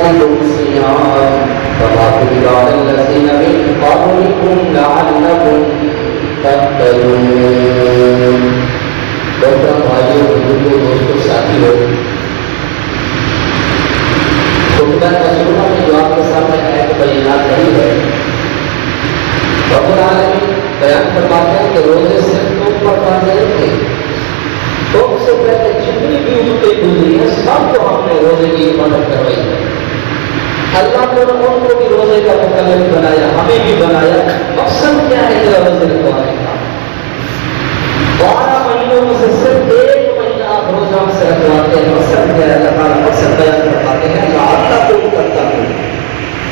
الصيام كما كتب على الذين من قبلكم لعلكم تتقون. ڈاکٹر بھائیوں بزرگوں دوستوں ساتھیوں، خطبہ رسولہ میں جو آپ کے سامنے آیت بینات نہیں ہے، رب العالمین بیان فرماتے ہیں کہ روزے صرف تم پر فرض نہیں تھے، تم سے پہلے جتنی بھی امتیں گزری ہیں سب کو ہم نے روزے کی عبادت کروائی ہے۔ اللہ نے ان کو بھی روزے کا مکلف بنایا، ہمیں بھی بنایا۔ مقصد کیا ہے کہ روزے رکھوانے کا؟ 12 مہینوں میں سے صرف 1 مہینہ آپ روزہ سے رکھواتے ہیں۔ مقصد کیا ہے؟ اللہ تعالیٰ مقصد بیان فرماتے ہیں لعلکم تتقون،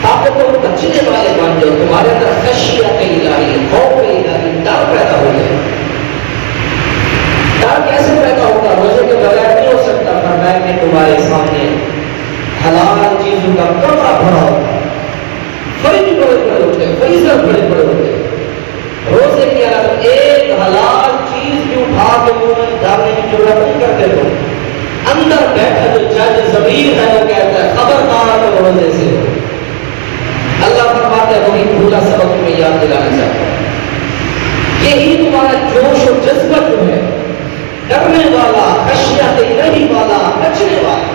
تاکہ تم بچنے والے بن جاؤ، تمہارے اندر خشیت الہی، خوف الہی، ڈر پیدا ہو جائے۔ ڈر کیسے پیدا ہوگا؟ روزے کے بغیر نہیں ہو سکتا۔ فرمایا کہ تمہارے سامنے حلال چیزوں کا کمرہ بھرا ہوتا ہے، فریج بڑے بڑے ہوتے ہیں، فریزر بڑے بڑے ہوتے ہیں۔ روزے کی علاوہ ایک حلال چیز بھی اٹھا کے منہ میں ڈالنے کی ضرورت نہیں کرتے تو اندر بیٹھا جو جج ضمیر ہے وہ کہتا ہے خبردار تو روزے سے ہو۔ اللہ فرماتا ہے وہی بھولا سبق میں یاد دلانا چاہتا ہوں، یہی تمہارا جوش و جذبہ جو ہے، ڈرنے والا، خشیت الہی والا، بچنے والا۔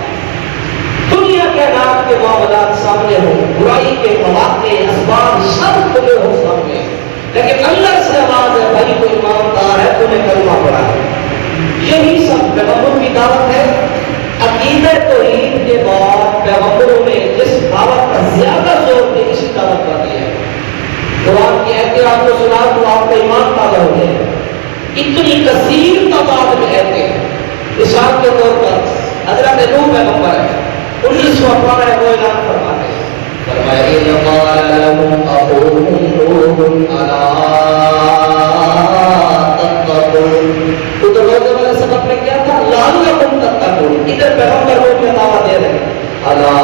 دنیا کے نام کے معاملات سامنے ہو، برائی کے مواقع، اسباب سب کھلے ہو سامنے، لیکن اللہ سے آواز ہے بھائی کوئی ایماندار ہے تو نے کلمہ پڑھا ہے۔ یہی سب پیغمبروں کی دعوت ہے۔ عقیدہ توحید کے بعد پیغمبروں نے جس دعوت پر زیادہ زور دیا اسی دعوت پر دیا ہے۔ قرآن کی آیتیں آپ کو سنا تو آپ کا ایمان تازہ ہو جائے۔ اتنی کثیر تعداد میں آیتیں، مثال کے طور پر حضرت نوح پیغمبر ہے، 19 پارہ ہے وہ اعلان فرماتے ہیں، فرمایا اِذْ قَالَ لَهُمْ أَخُوهُمْ نُوحٌ أَلَا تَتَّقُونَ۔ ادھر روزے والے سبق میں کیا تھا؟ لَعَلَّكُمْ تَتَّقُونَ۔ ادھر پیغمبر روح میں دعویٰ دے رہے ہیں أَلَا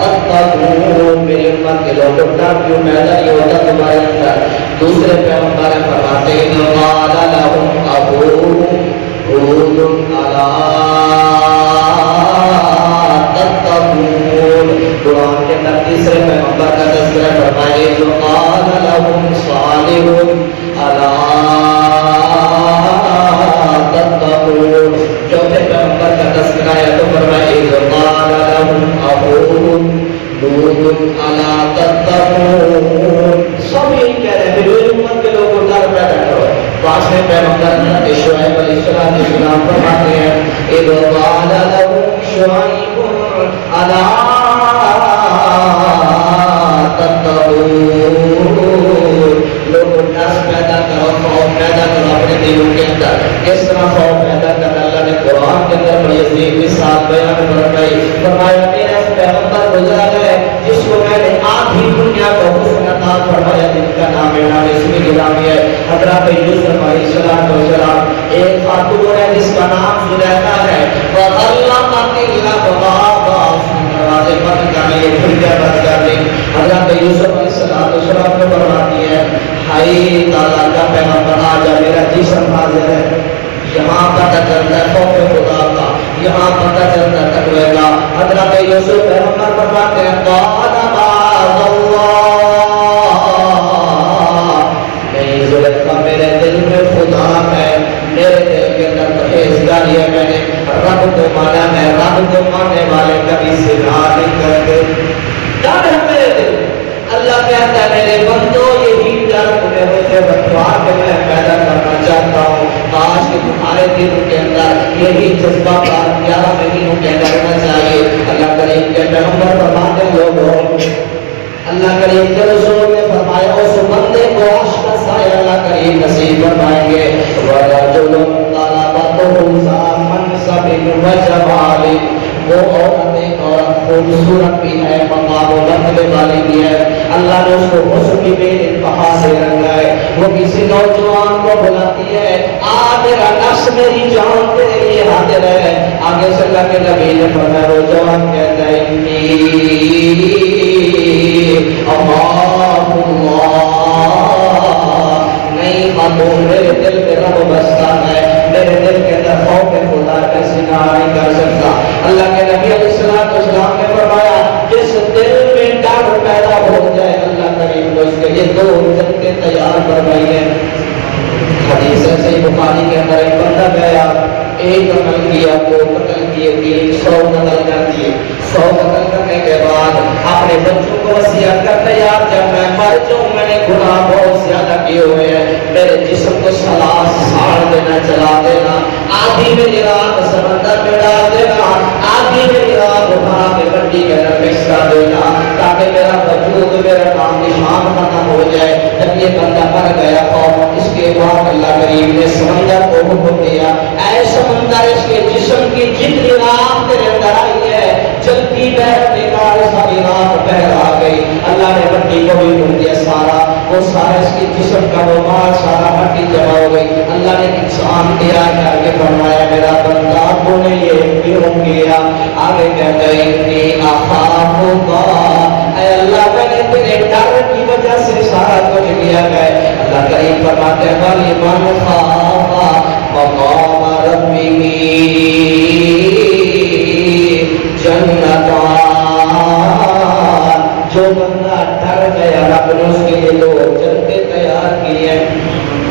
تَتَّقُونَ، میری امت کے لوگوں ڈر کیوں پیدا نہیں ہوتا تمہارے اندر؟ دوسرے پیغمبر فرماتے ہیں اِذْ قَالَ لَهُمْ أَخُوهُمْ نُوحٌ أَلَا قرآن کے اندر تیسرے پیغمبر کا تذکرہ فرمائے جو قال لهم صالح الا تتقون۔ چوتھے پیغمبر کا تذکرہ ہے تو فرمائے جو قال لهم اخوهم نوح الا تتقون۔ سب یہی کہہ رہے ہیں میری امت کے لوگوں ڈر پیدا کرو۔ پانچویں پیغمبر حضرت شعیب علیہ السلام فرماتے ہیں اذ قال لهم شعیب الا کس طرح خوف پیدا کرنا اللہ نے قرآن کے اندر بڑی عظیم مثال بیان فرمائی۔ فرمایا میرا پیغمبر گزرا ہے جس کو میں نے آدھی دنیا کو حسن عطا فرمایا، جن کا نام اسمی گرامی ہے حضرت یوسف علیہ السلام۔ ایک خاتون ہے جس کا نام زلیخا ہے، وَغَلَّقَتِ الْأَبْوَابَ، دروازے بند کر لیے، کھڑکیاں بند کر لی۔ حضرت یوسف علیہ السلام کو فرماتی ہے ہائی تعالیٰ کا پیغمبر آ جا، میرا جسم حاضر ہے۔ یہاں پتہ چلتا ہے خوف خدا کا، یہاں پتہ چلتا ہے تقوی کا۔ حضرت یوسف پیغمبر فرماتے ہیں قال معاذ اللہ، نہیں زلیخا میرے دل میں خدا ہے، میرے دل کے اندر پرہیزگاری ہے، میں نے رب کو مانا ہے، رب کو ماننے والے کبھی سنا نہیں کرتے۔ ڈر ہے میرے دل۔ اللہ کہتا ہے میرے بندو یہی ڈر تمہیں مجھے بتوا کے میں پیدا کرنا چاہتا ہوں۔ آج کے تمہارے دلوں کے اندر یہی جذبہ 11 مہینوں کے اندر ہونا چاہیے۔ اللہ کریم کے پیغمبر فرماتے لوگوں، اللہ کریم کے رسول نے فرمایا اس بندے کو عرش کا سایہ اللہ کریم نصیب فرمائیں گے۔ وَرَجُلٌ طَلَبَتْهُ ذَا مَنْصَبٍ وَجَمَالٍ، وہ عورت ایک عورت خوبصورت بھی ہے، مقام و مرتبے والی بھی ہے، اللہ نے اس کو حسن کی بے انتہا سے رنگا ہے۔ وہ کسی نوجوان کو بلاتی ہے آ میرا نفس میری جان تیرے لیے حاضر ہے۔ آگے سے اللہ کے نبی نے فرمایا وہ جوان کہتا ہے انی اخاف اللہ، نہیں خاتون میرے دل میں رب بستا ہے، میرے دل کے اندر خوف خدا کا سنا نہیں کر سکتا۔ اللہ کے نبی علیہ السلام 100 قتل کرنے کے بعد اپنے بچوں کو وصیت کرتے یار جب میں مر جاؤں میں نے گناہ بہت زیادہ کیے ہوئے ہیں میرے جسم کو ساڑ دینا جلا دینا آدھی میری رات سمندر میں ڈال دینا آدھی میری رات اٹھا کے مٹی کے اندر مکس کر دینا تاکہ میرا وجود میرا نام نشان ختم ہو جائے جب یہ بندہ مر گیا تھا اس کے بعد اللہ کریم نے سمندر کو حکم دیا اے سمندر اس کے جسم کی جتنی رات تیرے اندر آئی ہے جلدی بہر نکال ساری رات بہر آ گئی اللہ نے مٹی کو بھی ڈھونڈ دیا سارا وہ سارا اس کے جسم کا وہ مال سارا مٹی جمع ہو گئی اللہ نے انسان دیا کر کے فرمایا میرا بندہ تو نے یہ کیوں کیا آگے کہتا ہے انی اخاف اللہ اے اللہ میں نے تیرے ڈر کی وجہ سے سارا کچھ کیا ہے اللہ کریم فرماتے ہیں ولی من خاف مقام ربہ جنتان جو بندہ ڈر گیا رب نے اس کے لیے دو جنتیں تیار کی ہیں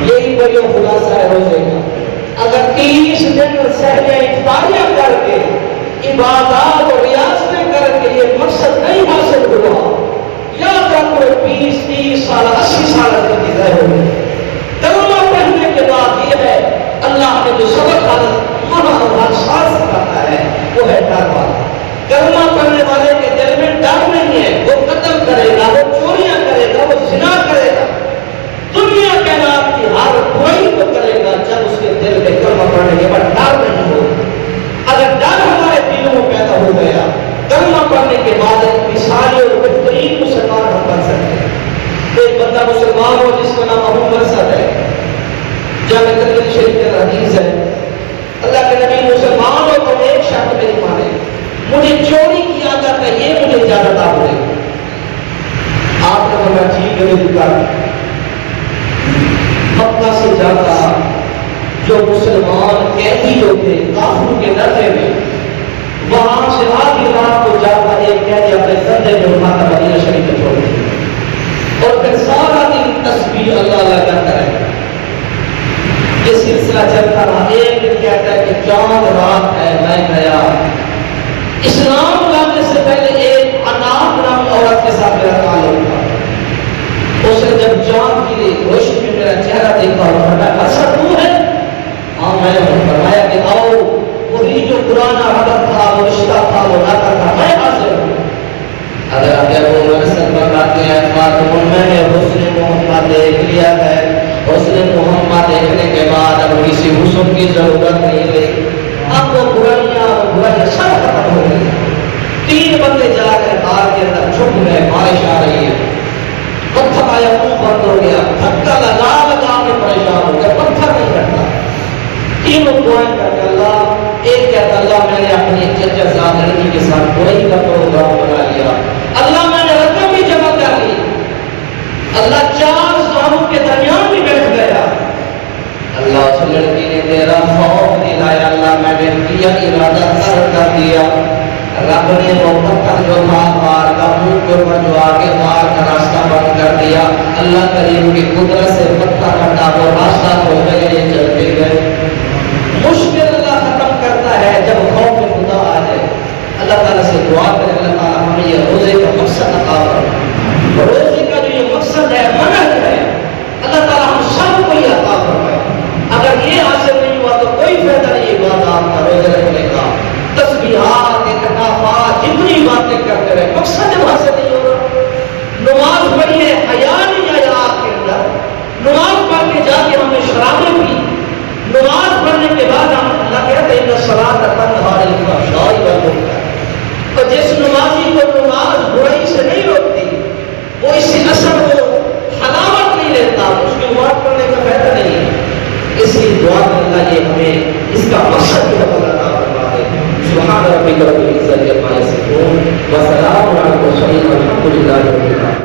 یہی بڑی خلاصہ ہے روزے کا اگر 30 دن سہجے افطاریاں کر کے عبادات اور ریاستیں کر کے یہ مقصد نہیں حاصل ہوا یا کوئی 20 30 سال 80 سال کی ضائع ہو گئی کلمہ پڑھنے کے بعد یہ ہے اللہ نے جو سبق ہر سال سکھاتا ہے وہ ہے ڈر والا کلمہ پڑھنے والے کے دل میں ڈر نہیں ہے وہ قتل کرے گا وہ چوریاں کرے گا وہ زنا کرے گا دنیا کے نام کی ہر برائی کو کرے گا جب اس کے دل میں کلمہ پڑھنے کے بعد ڈر نہیں ہو اگر ڈر ہمارے دلوں میں پیدا ہو گیا کلمہ پڑھنے کے بعد ایک مثالی اور بہترین مسلمان ہم بن سکتے ہیں ایک بندہ مسلمان ہو جس کا نام ابو مرثد ہے جامع ترمذی شریف کے حدیث ہے اللہ کے نبی مسلمان ہو تو ایک شرط میری مانے مجھے چوری کی عادت ہے یہ مجھے اجازت آپ دے آپ نے فرمایا ٹھیک ہے میری بات مکہ سے جاتا جو مسلمان قیدی جو تھے کافروں کے ڈرے میں وہاں سے آدھی رات کو جاتا ایک قیدی اپنے کندھے میں اٹھا کر مدینہ شریف میں چھوڑ دیا اور پھر سارا دن تسبیح اللہ اللہ کرتا رہے یہ سلسلہ چلتا رہا ایک دن کہتا ہے کہ چاند رات ہے میں گیا اسلام لانے سے پہلے ایک اناپ نام عورت کے ساتھ میرا تعلق تھا اس نے جب چاند کی روشنی میں میرا چہرہ دیکھا اور فرمایا اچھا تو ہے ہاں میں نے فرمایا کہ آؤ وہی جو پرانا ربط تھا وہ رشتہ تھا وہ ناتا تھا میں حاضر ہوں اگر آپ ابو مرثد بتاتے ہیں خاتون میں نے حسن محمد دیکھ لیا ہے حسن محمد دیکھنے کے بعد اب کسی حسن کی ضرورت نہیں رہی اب وہ برائیاں سب ختم ہو گئی 3 بندے جا کر کار کے اندر چھپ گئے بارش آ رہی ہے پتھر آیا منہ بند ہو گیا دھکا لگا کے پریشان ہو گیا پتھر نہیں کرتا تینوں دعائیں کرتے اللہ ایک کہتا اللہ میں نے اپنی چچا زاد لڑکی کے ساتھ دعائی کا پروگرام بنا لیا اللہ میں نے رقم بھی جمع کر لی اللہ 4 ساموں کے درمیان بھی بیٹھ گیا اللہ اس لڑکی نے میرا خوف دلایا اللہ میں نے کیا ارادہ کر دیا رب نے وہ پتھر جو تھا پار کا منہ کے اوپر جو آگے پار کا راستہ بند کر دیا اللہ کریم کی قدرت سے پتھر ہٹا وہ راستہ کھل گئے یہ چلتے گئے مشکل اللہ ختم کرتا ہے جب خوف خدا آ جائے اللہ تعالیٰ سے دعا کرے اللہ تعالیٰ ہمیں یہ روزے کا مقصد عطا فرمائے روزے کا جو یہ مقصد ہے منہج ہے اللہ تعالیٰ ہم سب کو یہ عطا فرمائے اگر یہ حاصل نہیں ہوا تو کوئی فائدہ نہیں عبادات کا روزے رکھنے کا تسبیحات اعتکافات جتنی باتیں کرتے رہے مقصد جب حاصل نہیں ہوگا نماز پڑھیے حیا نہیں آیا آپ کے اندر نماز پڑھ کے جا کے ہم نے شرابیں پی نماز پڑھنے کے بعد ہم اللہ کہتے ہیں الصلاۃ تنہی عن الفحشاء والمنکر اور جس نمازی کو نماز برائی سے نہیں روکتی وہ اس سے اثر کو حلاوت نہیں لیتا اس کی نماز پڑھنے کا فائدہ نہیں ہے اس کی دعا میں اللہ یہ ہمیں اس کا مقصد بھی عطا فرما دے سبحان ربک رب العزت عما یصفون وسلام علی المرسلین والحمد للہ